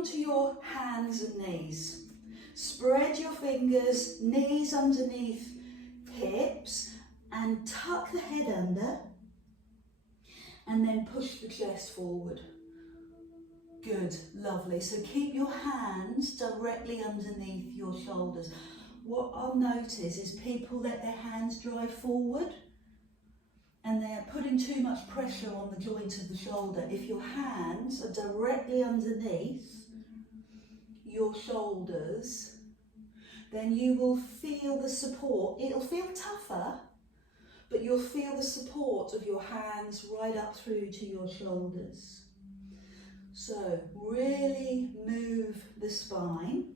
onto your hands and knees. Spread your fingers, knees underneath hips, and tuck the head under. And then push the chest forward. Good, lovely. So keep your hands directly underneath your shoulders. What I'll notice is people let their hands drive forward and they're putting too much pressure on the joint of the shoulder. If your hands are directly underneath your shoulders, then you will feel the support. It'll feel tougher, but you'll feel the support of your hands right up through to your shoulders. So really move the spine.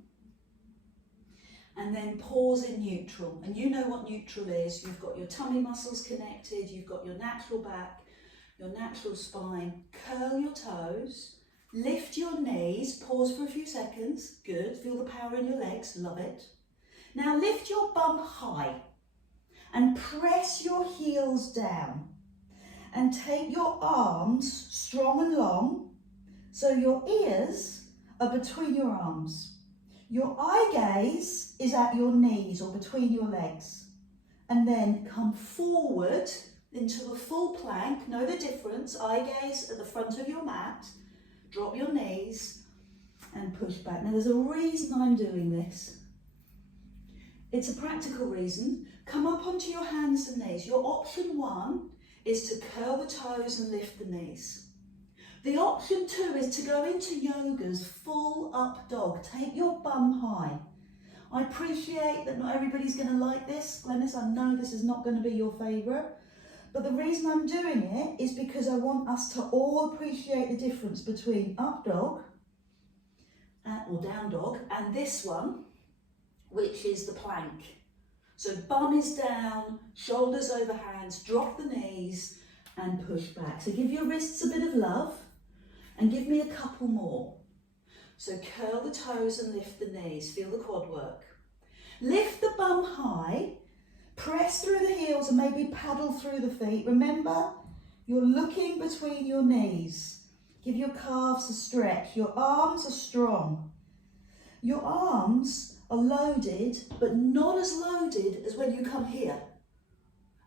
And then pause in neutral. And you know what neutral is. You've got your tummy muscles connected, you've got your natural back, your natural spine. Curl your toes, lift your knees, pause for a few seconds. Good, feel the power in your legs, love it. Now lift your bum high and press your heels down. And take your arms strong and long, so your ears are between your arms. Your eye gaze is at your knees or between your legs. And then come forward into a full plank. Know the difference. Eye gaze at the front of your mat. Drop your knees and push back. Now there's a reason I'm doing this. It's a practical reason. Come up onto your hands and knees. Your option 1 is to curl the toes and lift the knees. The option 2 is to go into yoga's full up dog. Take your bum high. I appreciate that not everybody's going to like this. Glennis, I know this is not going to be your favourite. But the reason I'm doing it is because I want us to all appreciate the difference between up dog or down dog and this one, which is the plank. So bum is down, shoulders over hands, drop the knees and push back. So give your wrists a bit of love. And give me a couple more. So curl the toes and lift the knees. Feel the quad work. Lift the bum high. Press through the heels and maybe paddle through the feet. Remember, you're looking between your knees. Give your calves a stretch. Your arms are strong. Your arms are loaded, but not as loaded as when you come here.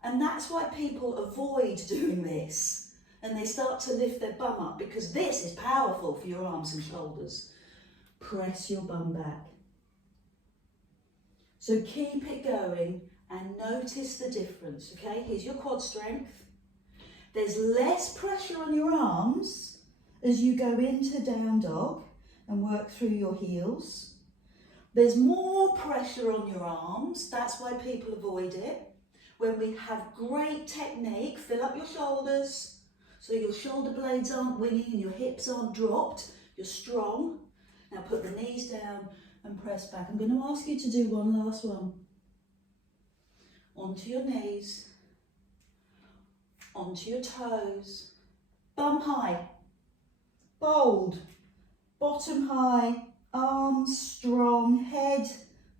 And that's why people avoid doing this. And they start to lift their bum up because this is powerful for your arms and shoulders. Press your bum back. So keep it going and notice the difference, okay? Here's your quad strength. There's less pressure on your arms as you go into down dog and work through your heels. There's more pressure on your arms. That's why people avoid it. When we have great technique, fill up your shoulders, so your shoulder blades aren't winging and your hips aren't dropped. You're strong. Now put the knees down and press back. I'm going to ask you to do one last one. Onto your knees. Onto your toes. Bum high. Bold. Bottom high. Arms strong. Head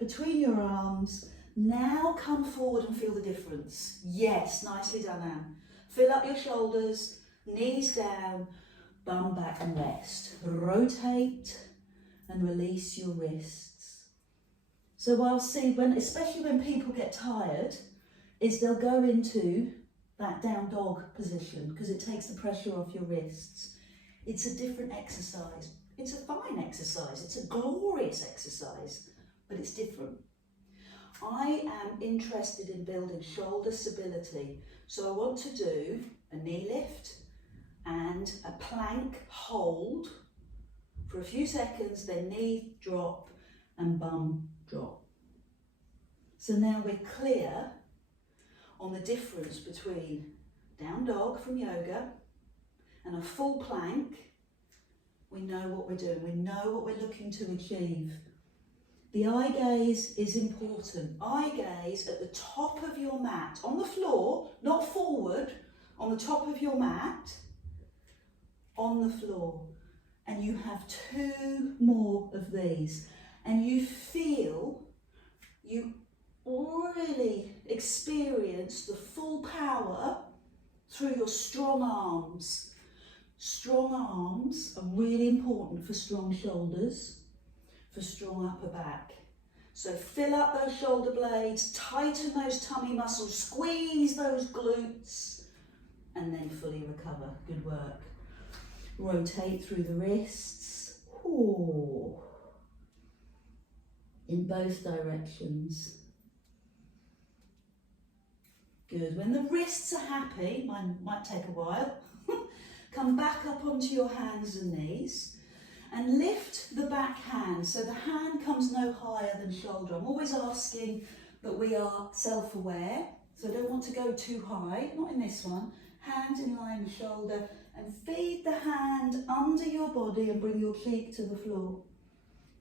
between your arms. Now come forward and feel the difference. Yes, nicely done, Anne. Fill up your shoulders. Knees down, bum back and rest. Rotate and release your wrists. So I'll see, especially when people get tired, is they'll go into that down dog position because it takes the pressure off your wrists. It's a different exercise. It's a fine exercise. It's a glorious exercise, but it's different. I am interested in building shoulder stability. So I want to do a knee lift and a plank hold for a few seconds, then knee drop and bum drop. So now we're clear on the difference between down dog from yoga and a full plank. We know what we're doing, we know what we're looking to achieve. The eye gaze is important. Eye gaze at the top of your mat, on the floor, not forward, on the top of your mat, on the floor. And you have 2 more of these. And you feel, you really experience the full power through your strong arms. Strong arms are really important for strong shoulders, for strong upper back. So fill up those shoulder blades, tighten those tummy muscles, squeeze those glutes, and then fully recover. Good work. Rotate through the wrists. Ooh. In both directions. Good. When the wrists are happy, mine might take a while, come back up onto your hands and knees and lift the back hand so the hand comes no higher than shoulder. I'm always asking that we are self-aware, so I don't want to go too high, not in this one. Hand in line with shoulder, and feed the hand under your body and bring your cheek to the floor.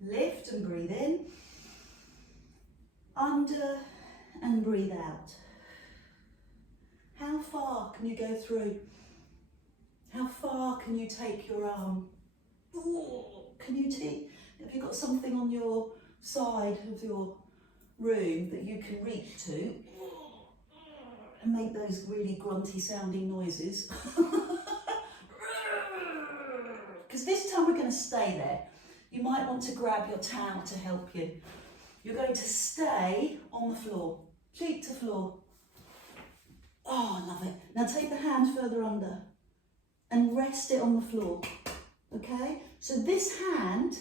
Lift and breathe in, under and breathe out. How far can you go through? How far can you take your arm? Ooh, have you got something on your side of your room that you can reach to and make those really grunty sounding noises? Because this time we're going to stay there. You might want to grab your towel to help you. You're going to stay on the floor, cheek to floor. Oh, I love it. Now take the hand further under and rest it on the floor. Okay? So this hand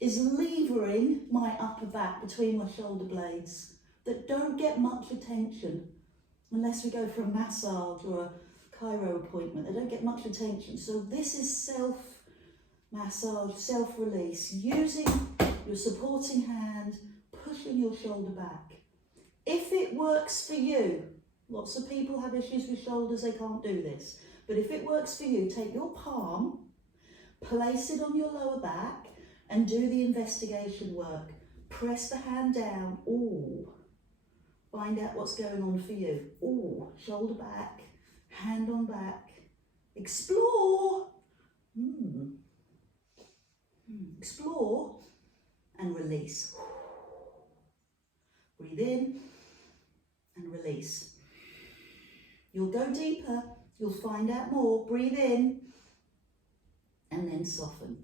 is levering my upper back between my shoulder blades that don't get much attention unless we go for a massage or a chiro appointment. They don't get much attention. So this is self-massage, self-release, using your supporting hand, pushing your shoulder back. If it works for you, lots of people have issues with shoulders, they can't do this. But if it works for you, take your palm, place it on your lower back and do the investigation work. Press the hand down. Ooh. Find out what's going on for you. Ooh. Shoulder back, hand on back. Explore. Explore and release. Breathe in and release. You'll go deeper. You'll find out more. Breathe in and then soften.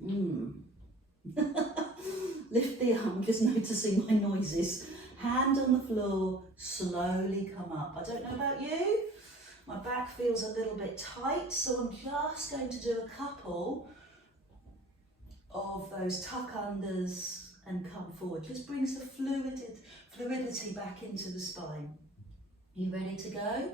Lift the arm, just noticing my noises. Hand on the floor, slowly come up. I don't know about you, my back feels a little bit tight, so I'm just going to do a couple of those tuck unders and come forward. Just brings the fluidity back into the spine. You ready to go?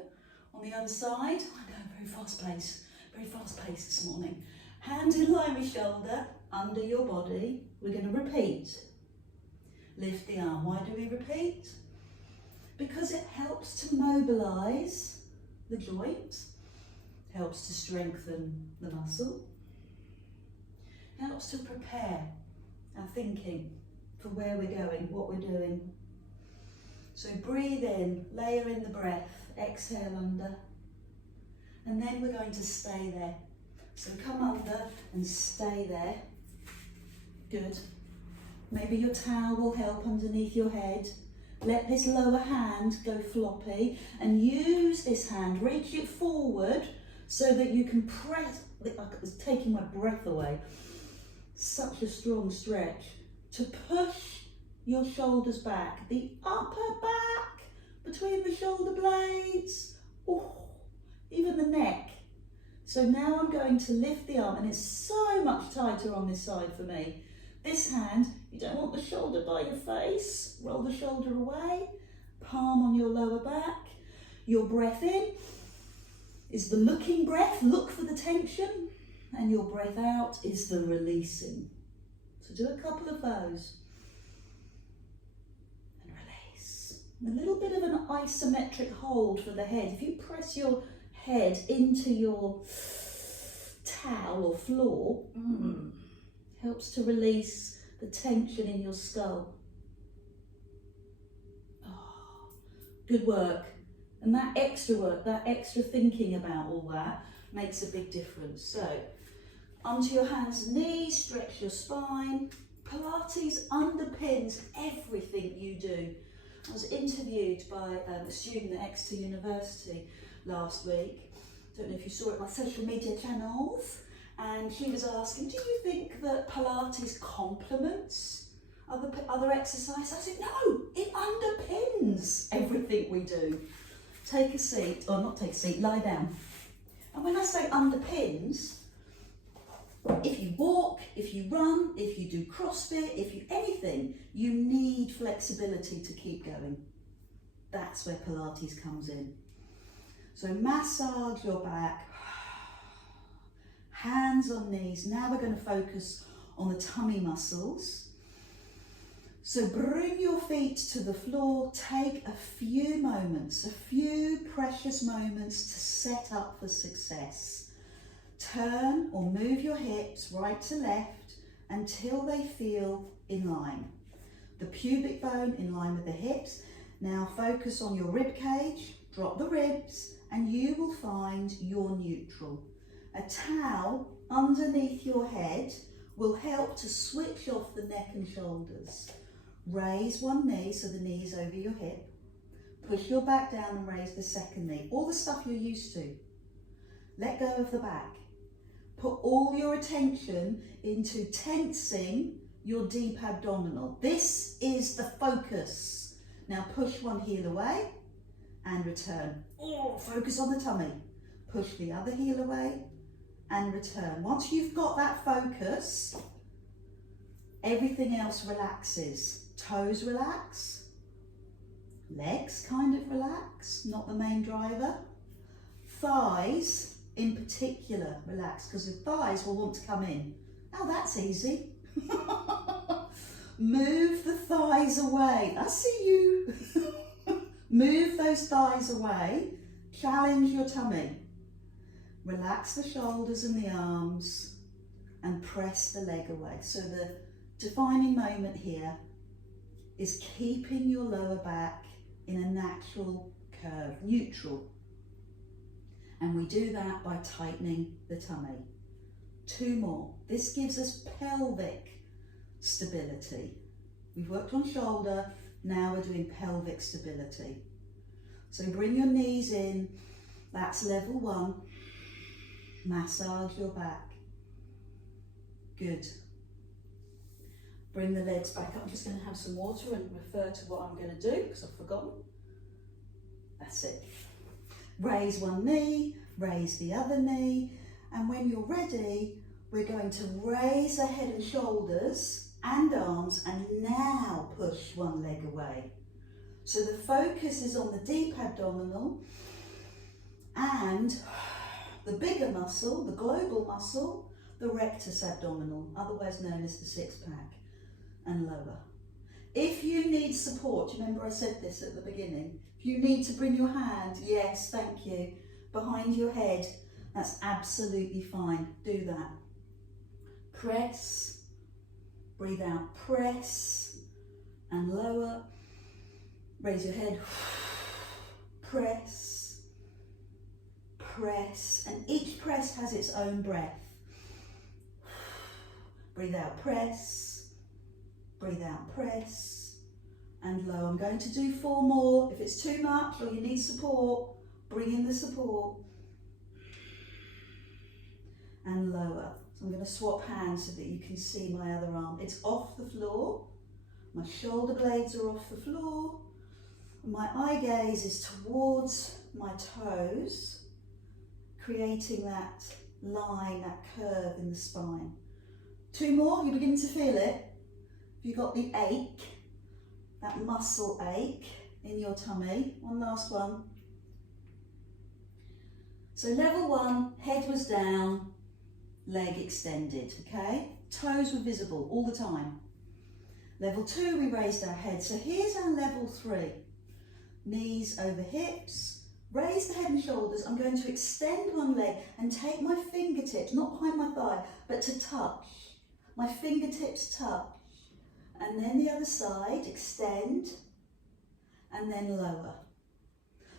On the other side, I know, very fast pace this morning. Hand in line with shoulder, under your body. We're going to repeat. Lift the arm. Why do we repeat? Because it helps to mobilise the joint, helps to strengthen the muscle, helps to prepare our thinking for where we're going, what we're doing. So breathe in, layer in the breath, exhale under, and then we're going to stay there. So come under and stay there. Good. Maybe your towel will help underneath your head. Let this lower hand go floppy and use this hand, reach it forward so that you can press, it's taking my breath away. Such a strong stretch to push your shoulders back, the upper back between the shoulder blades, even the neck. So now I'm going to lift the arm, and it's so much tighter on this side for me. This hand, you don't want the shoulder by your face, roll the shoulder away, palm on your lower back. Your breath in is the looking breath, look for the tension, and your breath out is the releasing. So do a couple of those. And release. A little bit of an isometric hold for the head. If you press your head into your towel or floor, helps to release the tension in your skull. Oh, good work. And that extra work, that extra thinking about all that makes a big difference. So, onto your hands and knees, stretch your spine. Pilates underpins everything you do. I was interviewed by a student at Exeter University last week. Don't know if you saw it on my social media channels. and she was asking, do you think that Pilates complements other exercise? I said, no, it underpins everything we do. Take a seat, or not take a seat, lie down. And when I say underpins, if you walk, if you run, if you do CrossFit, if you anything, you need flexibility to keep going. That's where Pilates comes in. So massage your back, hands on knees. Now we're going to focus on the tummy muscles. So bring your feet to the floor, take a few moments, a few precious moments to set up for success. Turn or move your hips right to left until they feel in line. The pubic bone in line with the hips. Now focus on your rib cage, drop the ribs, and you will find your neutral. A towel underneath your head will help to switch off the neck and shoulders. Raise one knee so the knee is over your hip. Push your back down and raise the second knee. All the stuff you're used to. Let go of the back. Put all your attention into tensing your deep abdominal. This is the focus. Now push one heel away and return. Oh, focus on the tummy. Push the other heel away and return. Once you've got that focus, everything else relaxes. Toes relax, legs kind of relax, not the main driver. Thighs in particular relax, because the thighs will want to come in. Oh, that's easy. Move the thighs away. I see you. Move those thighs away. Challenge your tummy. Relax the shoulders and the arms and press the leg away. So the defining moment here is keeping your lower back in a natural curve, neutral. And we do that by tightening the tummy. 2 more. This gives us pelvic stability. We've worked on shoulder, now we're doing pelvic stability. So bring your knees in, that's level 1. Massage your back. Good. Bring the legs back up. I'm just going to have some water and refer to what I'm going to do because I've forgotten. That's it. Raise one knee, raise the other knee, and when you're ready, we're going to raise the head and shoulders and arms, and now push one leg away. So the focus is on the deep abdominal and the bigger muscle, the global muscle, the rectus abdominal, otherwise known as the six-pack, and lower. If you need support, do you remember I said this at the beginning? If you need to bring your hand, yes, thank you, behind your head, that's absolutely fine. Do that. Press, breathe out, press, and lower. Raise your head, press, press, and each press has its own breath. Breathe out, press, breathe out, press, and low. I'm going to do 4 more. If it's too much or you need support, bring in the support. And lower. So I'm going to swap hands so that you can see my other arm. It's off the floor. My shoulder blades are off the floor. My eye gaze is towards my toes, creating that line, that curve in the spine. 2 more, you begin to feel it. You got the ache, that muscle ache in your tummy. One last one. So level 1, head was down, leg extended, okay? Toes were visible all the time. Level 2, we raised our head. So here's our level 3. Knees over hips, raise the head and shoulders. I'm going to extend one leg and take my fingertips, not behind my thigh, but to touch. My fingertips touch. And then the other side, extend, and then lower.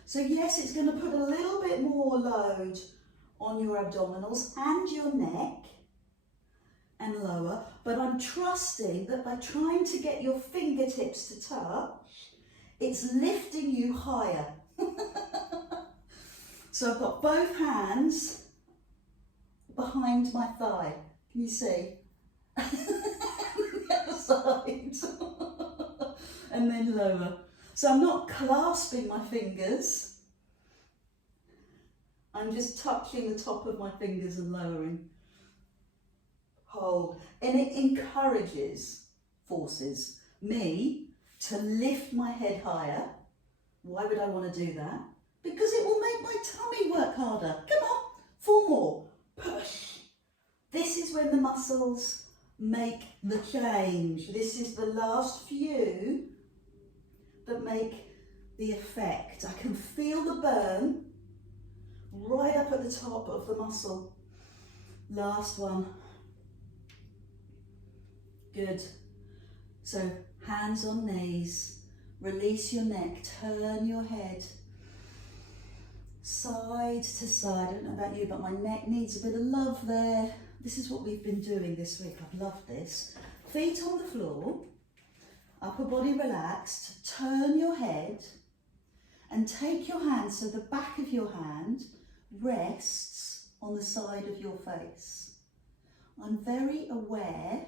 So yes, it's going to put a little bit more load on your abdominals and your neck, and lower, but I'm trusting that by trying to get your fingertips to touch, it's lifting you higher. So I've got both hands behind my thigh. Can you see? The other side. And then lower. So I'm not clasping my fingers. I'm just touching the top of my fingers and lowering. Hold. And it encourages, forces me to lift my head higher. Why would I want to do that? Because it will make my tummy work harder. Come on, 4 more. Push. This is when the muscles make the change. This is the last few that make the effect. I can feel the burn right up at the top of the muscle. Last one. Good. So hands on knees, release your neck, turn your head side to side. I don't know about you, but my neck needs a bit of love there. This is what we've been doing this week. I've loved this. Feet on the floor, upper body relaxed, turn your head and take your hand so the back of your hand rests on the side of your face. I'm very aware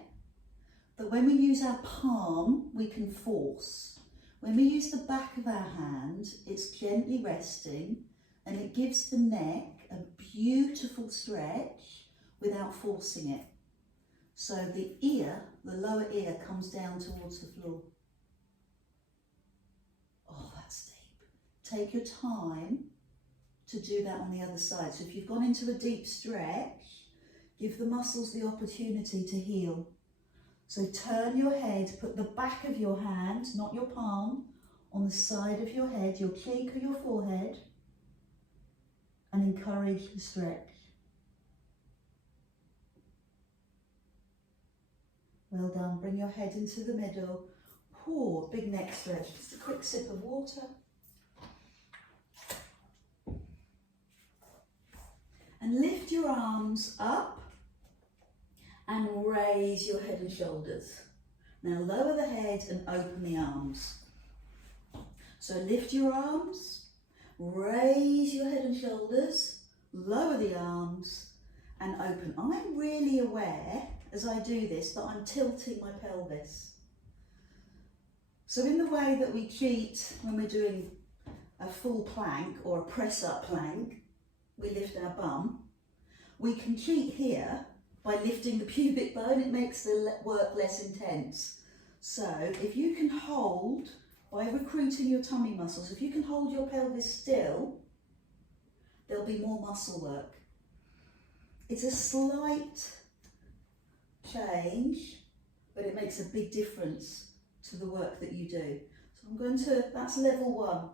that when we use our palm, we can force. When we use the back of our hand, it's gently resting and it gives the neck a beautiful stretch without forcing it. So the ear, the lower ear, comes down towards the floor. Oh, that's deep. Take your time to do that on the other side. So if you've gone into a deep stretch, give the muscles the opportunity to heal. So turn your head, put the back of your hand, not your palm, on the side of your head, your cheek or your forehead, and encourage the stretch. Well done. Bring your head into the middle. Pour, big neck stretch. Just a quick sip of water. And lift your arms up and raise your head and shoulders. Now lower the head and open the arms. So lift your arms, raise your head and shoulders, lower the arms and open. I'm really aware as I do this that I'm tilting my pelvis. So in the way that we cheat when we're doing a full plank or a press up plank, we lift our bum. We can cheat here by lifting the pubic bone. It makes the work less intense. So if you can hold, by recruiting your tummy muscles, if you can hold your pelvis still, there'll be more muscle work. It's a slight change, but it makes a big difference to the work that you do. So I'm going to, that's level 1.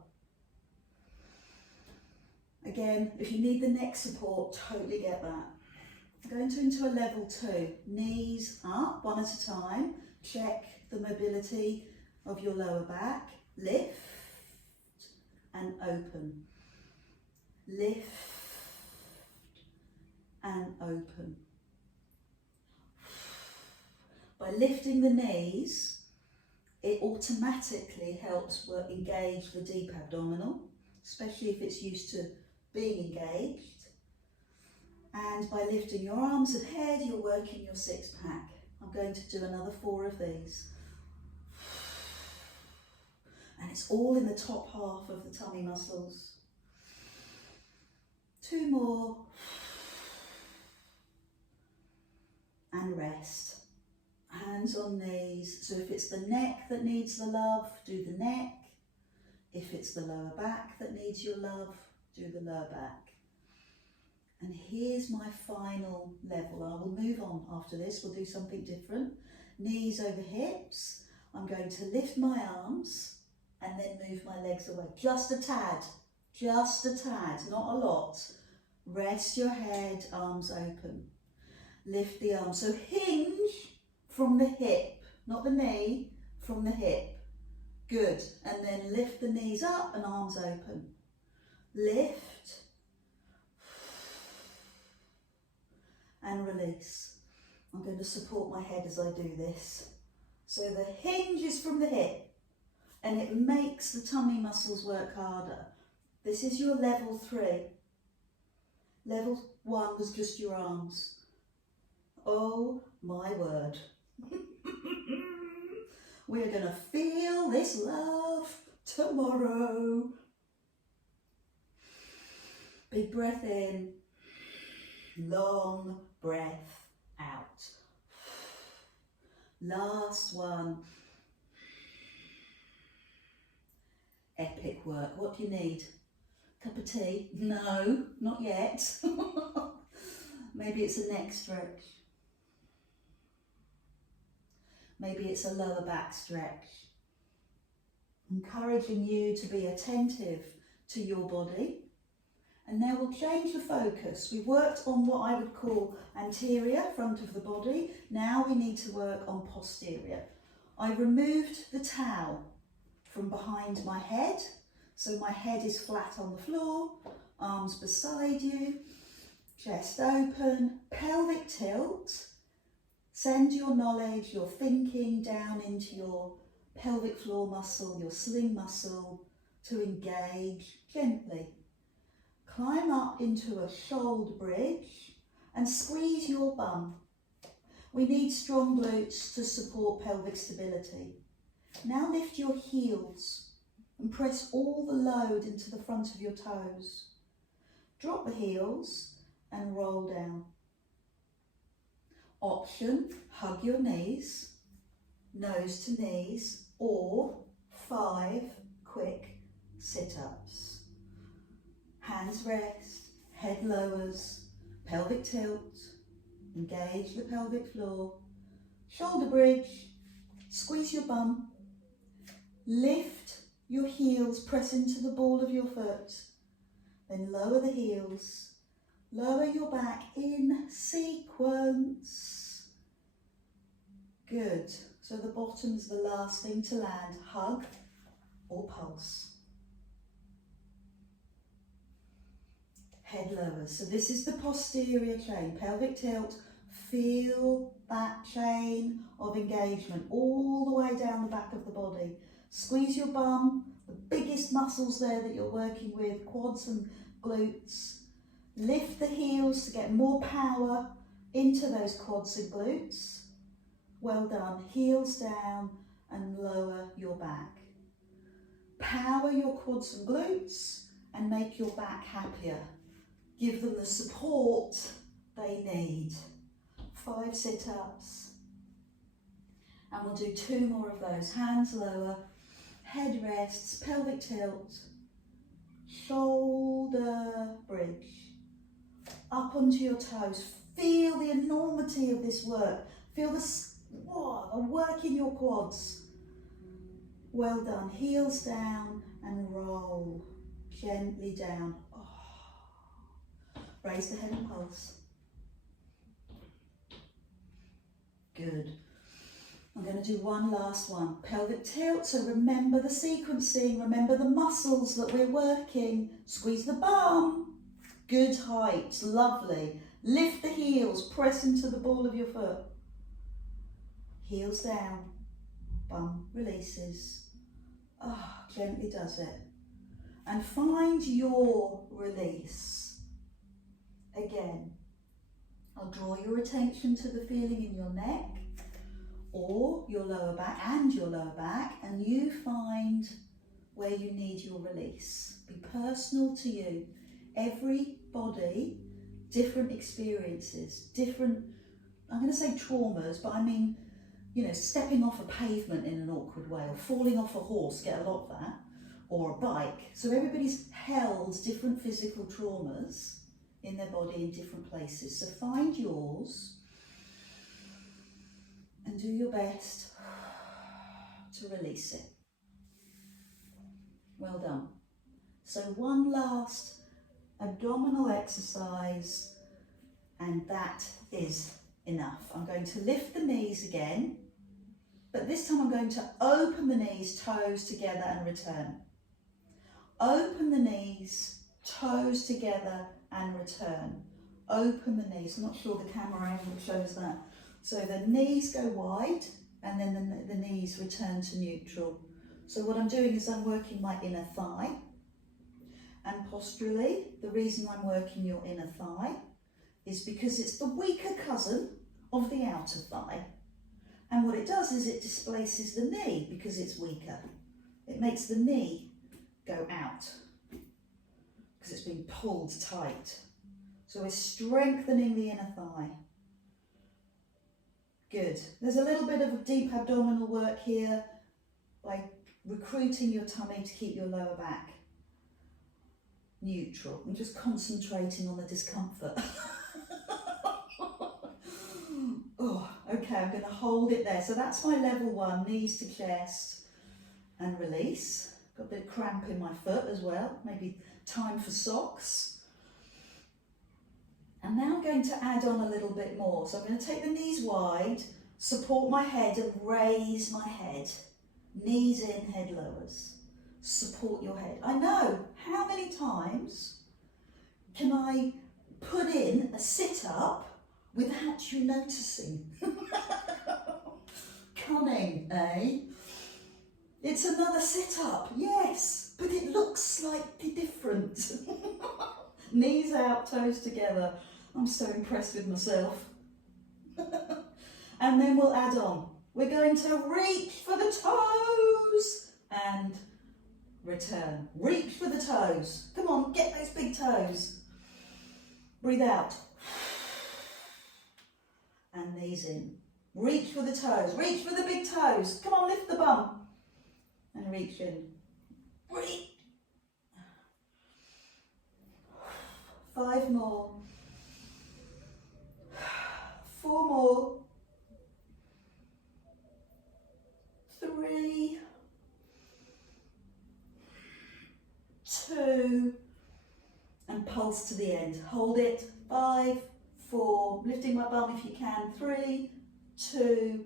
Again, if you need the neck support, totally get that. Going into a level 2, knees up, one at a time. Check the mobility of your lower back. Lift and open. Lift and open. By lifting the knees, it automatically helps engage the deep abdominal, especially if it's used to being engaged. And by lifting your arms and head, you're working your 6-pack. I'm going to do another 4 of these. And it's all in the top half of the tummy muscles. 2 more. And rest. Hands on knees. So if it's the neck that needs the love, do the neck. If it's the lower back that needs your love, do the lower back. And here's my final level. I will move on after this. We'll do something different. Knees over hips. I'm going to lift my arms and then move my legs away. Just a tad, not a lot. Rest your head, arms open. Lift the arms. So hinge from the hip, not the knee, from the hip. Good. And then lift the knees up and arms open. Lift. And release. I'm going to support my head as I do this. So the hinge is from the hip and it makes the tummy muscles work harder. This is your level 3. Level one was just your arms. Oh my word. We're going to feel this love tomorrow. Big breath in, long breath out. Last one. Epic work. What do you need? Cup of tea? No, not yet. Maybe it's a neck stretch. Maybe it's a lower back stretch. Encouraging you to be attentive to your body. And now we'll change the focus. We worked on what I would call anterior, front of the body. Now we need to work on posterior. I removed the towel from behind my head. So my head is flat on the floor, arms beside you, chest open, pelvic tilt. Send your knowledge, your thinking down into your pelvic floor muscle, your sling muscle, to engage gently. Climb up into a shoulder bridge and squeeze your bum. We need strong glutes to support pelvic stability. Now lift your heels and press all the load into the front of your toes. Drop the heels and roll down. Option, hug your knees, nose to knees, or 5 quick sit-ups. Hands rest, head lowers, pelvic tilt, engage the pelvic floor, shoulder bridge, squeeze your bum, lift your heels, press into the ball of your foot, then lower the heels, lower your back in sequence. Good. So the bottom's the last thing to land. Hug or pulse. Head lowers. So this is the posterior chain. Pelvic tilt. Feel that chain of engagement all the way down the back of the body. Squeeze your bum. The biggest muscles there that you're working with, quads and glutes. Lift the heels to get more power into those quads and glutes. Well done. Heels down and lower your back. Power your quads and glutes and make your back happier. Give them the support they need. 5 sit-ups. And we'll do 2 more of those. Hands lower, head rests, pelvic tilt, shoulder bridge. Up onto your toes. Feel the enormity of this work. Feel the work in your quads. Well done. Heels down and roll gently down. Raise the head and pulse. Good. I'm going to do one last one. Pelvic tilt. So remember the sequencing. Remember the muscles that we're working. Squeeze the bum. Good height. Lovely. Lift the heels. Press into the ball of your foot. Heels down. Bum releases. Gently does it. And find your release. Again, I'll draw your attention to the feeling in your neck or your lower back and you find where you need your release. Be personal to you. Every body, different experiences, different, I'm going to say traumas, but I mean, stepping off a pavement in an awkward way or falling off a horse, get a lot of that, or a bike. So everybody's held different physical traumas in their body in different places. So find yours and do your best to release it. Well done. So one last abdominal exercise and that is enough. I'm going to lift the knees again, but this time I'm going to open the knees, toes together and return. Open the knees, toes together and return. Open the knees. I'm not sure the camera angle shows that. So the knees go wide and then the knees return to neutral. So what I'm doing is I'm working my inner thigh. And posturally, the reason I'm working your inner thigh is because it's the weaker cousin of the outer thigh. And what it does is it displaces the knee because it's weaker. It makes the knee go out because it's been pulled tight. So we're strengthening the inner thigh. Good. There's a little bit of deep abdominal work here by recruiting your tummy to keep your lower back neutral. I'm just concentrating on the discomfort. Oh, okay, I'm going to hold it there. So that's my level 1, knees to chest and release. Got a bit of cramp in my foot as well, maybe time for socks. And now I'm going to add on a little bit more. So I'm going to take the knees wide, support my head and raise my head. Knees in, head lowers. Support your head. I know, how many times can I put in a sit-up without you noticing? Cunning, eh? It's another sit-up, yes, but it looks slightly different. Knees out, toes together. I'm so impressed with myself. And then we'll add on. We're going to reach for the toes and return. Reach for the toes. Come on, get those big toes. Breathe out. And knees in. Reach for the toes. Reach for the big toes. Come on, lift the bum. And reach in. Reach. 5 more. 4 more. 3. 2. And pulse to the end. Hold it. 5, 4. Lifting my bum if you can. 3, 2,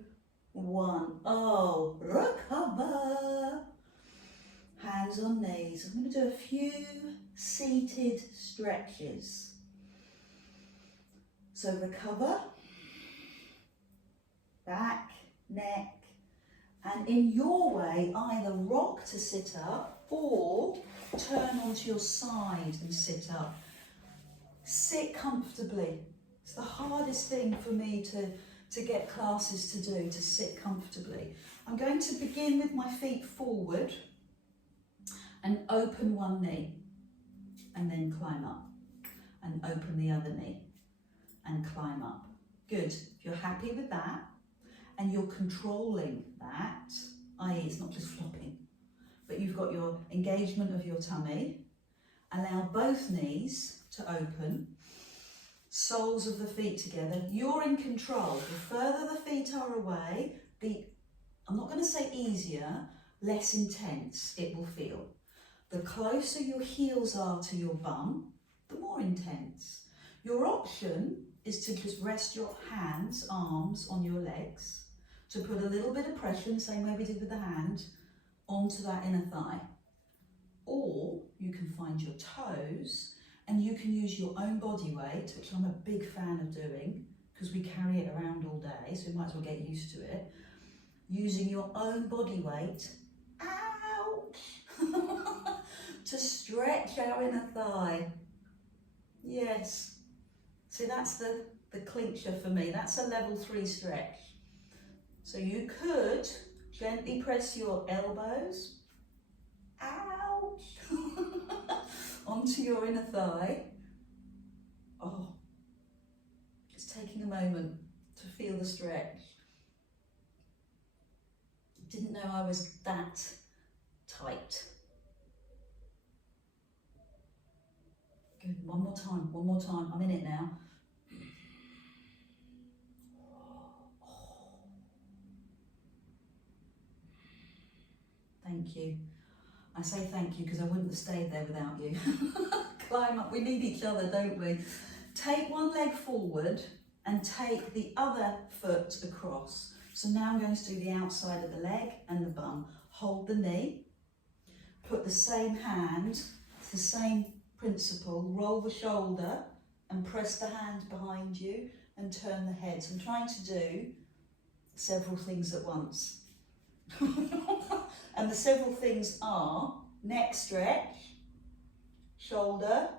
1. Oh, recover. Hands on knees. I'm going to do a few seated stretches. So recover, back, neck, and in your way, either rock to sit up or turn onto your side and sit up. Sit comfortably. It's the hardest thing for me to get classes to do, to sit comfortably. I'm going to begin with my feet forward and open one knee and then climb up and open the other knee and climb up. Good. If you're happy with that and you're controlling that, i.e. it's not just flopping, but you've got your engagement of your tummy, allow both knees to open, soles of the feet together. You're in control. The further the feet are away, I'm not going to say easier, less intense it will feel. The closer your heels are to your bum, the more intense. Your option is to just rest your hands, arms on your legs, to put a little bit of pressure, the same way we did with the hand, onto that inner thigh. Or you can find your toes and you can use your own body weight, which I'm a big fan of doing because we carry it around all day, so we might as well get used to it. Using your own body weight, ouch, to stretch our inner thigh. Yes. See, that's the clincher for me. That's a level 3 stretch. So you could gently press your elbows, ouch, onto your inner thigh. Oh, just taking a moment to feel the stretch. Didn't know I was that tight. Good, one more time, I'm in it now. Thank you. I say thank you because I wouldn't have stayed there without you. Climb up, we need each other, don't we? Take one leg forward and take the other foot across. So now I'm going to do the outside of the leg and the bum. Hold the knee, put the same hand, it's the same principle, roll the shoulder and press the hand behind you and turn the head. So I'm trying to do several things at once. And the several things are neck stretch, shoulder,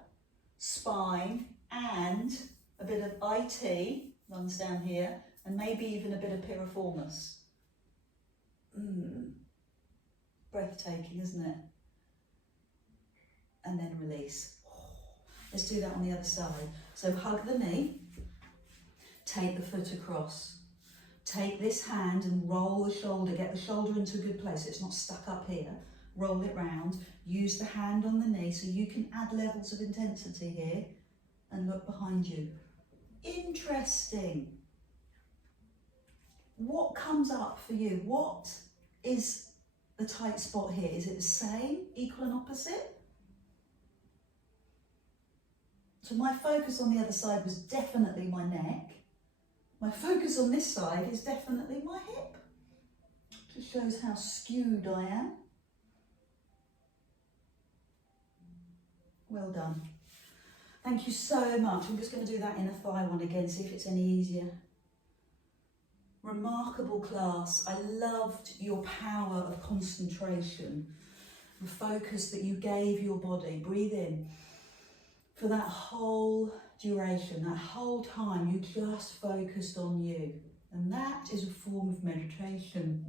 spine, and a bit of IT runs down here, and maybe even a bit of piriformis. Breathtaking, isn't it? And then release. Let's do that on the other side. So hug the knee, take the foot across. Take this hand and roll the shoulder, get the shoulder into a good place so it's not stuck up here. Roll it round, use the hand on the knee so you can add levels of intensity here, and look behind you. Interesting. What comes up for you? What is the tight spot here? Is it the same, equal and opposite? So my focus on the other side was definitely my neck. My focus on this side is definitely my hip. Just shows how skewed I am. Well done. Thank you so much. I'm just going to do that inner thigh one again, see if it's any easier. Remarkable class. I loved your power of concentration, the focus that you gave your body. Breathe in. For that whole duration, that whole time, you just focused on you. And that is a form of meditation.